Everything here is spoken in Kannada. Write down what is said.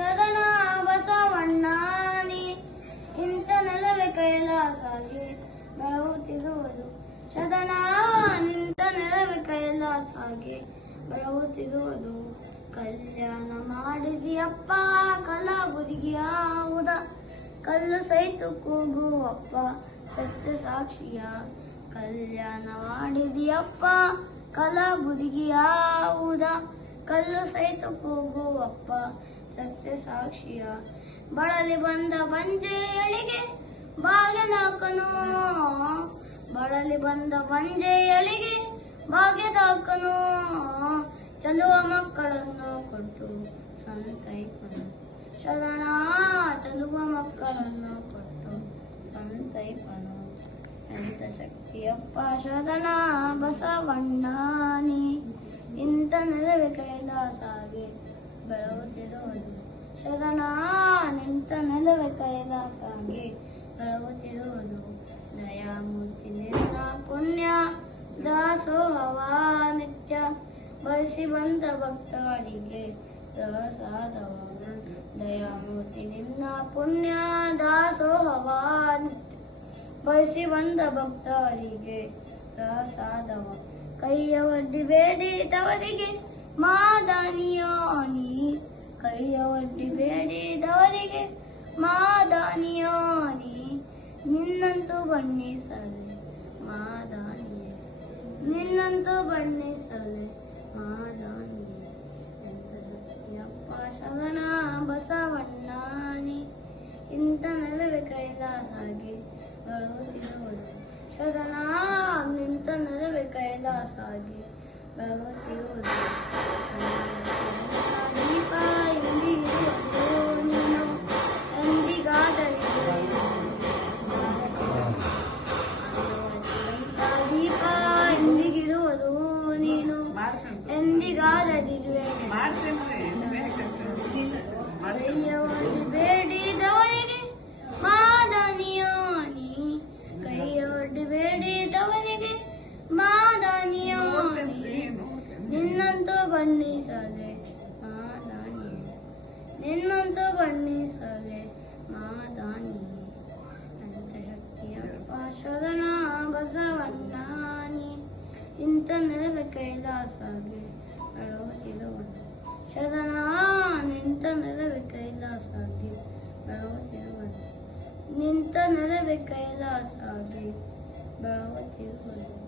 ಶರಣ ಬಸವಣ್ಣನಿ ಇಂಥ ನೆಲವೇ ಕೈಲಾಸಾಗಿ ಬೆಳಗುತ್ತಿರುವುದು. ಶರಣ ನಿಂತ ನೆಲವೇ ಕೈಲಾಸಾಗಿ ಬೆಳಗುತ್ತಿರುವುದು. ಕಲ್ಯಾಣ ಮಾಡಿದಿಯಪ್ಪ ಕಲಾಬುದಿಗಿಯಾವುದ, ಕಲ್ಲು ಸಹಿತ ಕೂಗುವಪ್ಪ ಸತ್ಯ ಸಾಕ್ಷಿಯ. ಕಲ್ಯಾಣ ಮಾಡಿದಿಯಪ್ಪ ಕಲಾಬುದಿಗಿಯಾವುದ, ಕಲ್ಲು ಸಹಿತ ಕೂಗುವಪ್ಪ ಸತ್ಯ ಸಾಕ್ಷಿಯ. ಬಳಲಿ ಬಂದ ಬಂಜೆಯಳಿಗೆ ಭಾಗ್ಯದಾಕನು, ಬಳಲಿ ಬಂದ ಬಂಜೆಯಳಿಗೆ ಭಾಗ್ಯದಾಕನು. ಚಲುವ ಮಕ್ಕಳನ್ನು ಕೊಟ್ಟು ಸಂತೈಪನು. ಶರಣ ಚಲುವ ಮಕ್ಕಳನ್ನು ಕೊಟ್ಟು ಸಂತೈಪನು. ಎಂತ ಶಕ್ತಿಯಪ್ಪ ಶರಣ ಬಸವಣ್ಣನಿ ಇಂಥ ನೆಲವೇ ಕೈಲಾಸಾಗಿ ಬೆಳಗುತ್ತಿರುವುದು. ಶರಣ ನಿಂತ ನೆಲವೇ ಕೈಲಾಸಾಗಿ ಬೆಳಗುತ್ತಿರುವುದು. ದಯಾಮೂರ್ತಿ ನಿನ್ನ ಪುಣ್ಯ ದಾಸೋಹವ ನಿತ್ಯ, ಬಯಸಿ ಬಂದ ಭಕ್ತರಿಗೆ ಪ್ರಸಾದವ. ದಯಾಮೂರ್ತಿ ನಿನ್ನ ಪುಣ್ಯ ದಾಸೋಹವ ನಿತ್ಯ, ಬಯಸಿ ಬಂದ ಭಕ್ತರಿಗೆ ಪ್ರಸಾದವ. ಕೈಯ ಒಡ್ಡಿ ಬೇಡಿದವರಿಗೆ ಮಾದಾನಿಯಾನಿ, ಕೈಯ ಒಡ್ಡಿ ಬೇಡಿದವರಿಗೆ ಮಾದಾನಿಯಾನಿ. ನಿನ್ನಂತೂ ಬಣ್ಣಿಸಲೆ ಮಾದಾನಿಯ, ನಿನ್ನಂತೂ ಬಣ್ಣಿಸಲೆ ಮಾದಾನಿಯ. ಎಂತ ಶಕ್ತಿಯಪ್ಪ ಶರಣ ಬಸವಣ್ಣನಿ ಇಂಥ ನೆಲವೇ ಕೈಲಾಸಾಗಿ ಬೆಳಗುತ್ತಿರುವುದು. ಶರಣ ನಿಂತ ನೆಲವೇ ಕೈಲಾಸಾಗಿ ಬೆಳಗುತ್ತಿರುವುದು. ದೀಪ ಎಂದಿರುವುದು ನೀನು ಎಂದಿಗಾದರಿರುವೆ, ದೀಪ ಎಂದಿಗಿರುವುದು ನೀನು ಎಂದಿಗಾದರಿರುವೆ. ಕೈಯವಡಿ ಬೇಡಿದವರಿಗೆ ಮಾದಾನಿಯಾನಿ, ಕೈಯೊಡ್ಡಿ ಬೇಡಿದವನಿಗೆ ಮಾದಾನಿಯಾನಿ. ನಿನ್ನಂತೂ ಬಣ್ಣಿಸಲೆ ಮಾದಾನಿ, ನಿನ್ನಂತೂ ಬಣ್ಣಿಸಲೆ ಮಾದಾನಿ. ಅಂತ ಶಕ್ತಿಯಪ್ಪ ಶರಣ ಬಸವಣ್ಣನಿ ಇಂಥ ನೆಲವೇ ಕೈಲಾಸಾಗಿ ಬೆಳಗುತ್ತಿರುವುದು. ಶರಣ ನಿಂತ ನೆಲವೇ ಕೈಲಾಸಾಗಿ ಬೆಳಗುತ್ತಿರುವುದು. ನಿಂತ ನೆಲವೇ ಕೈಲಾಸಾಗಿ ಬೆಳಗುತ್ತಿರುವುದು.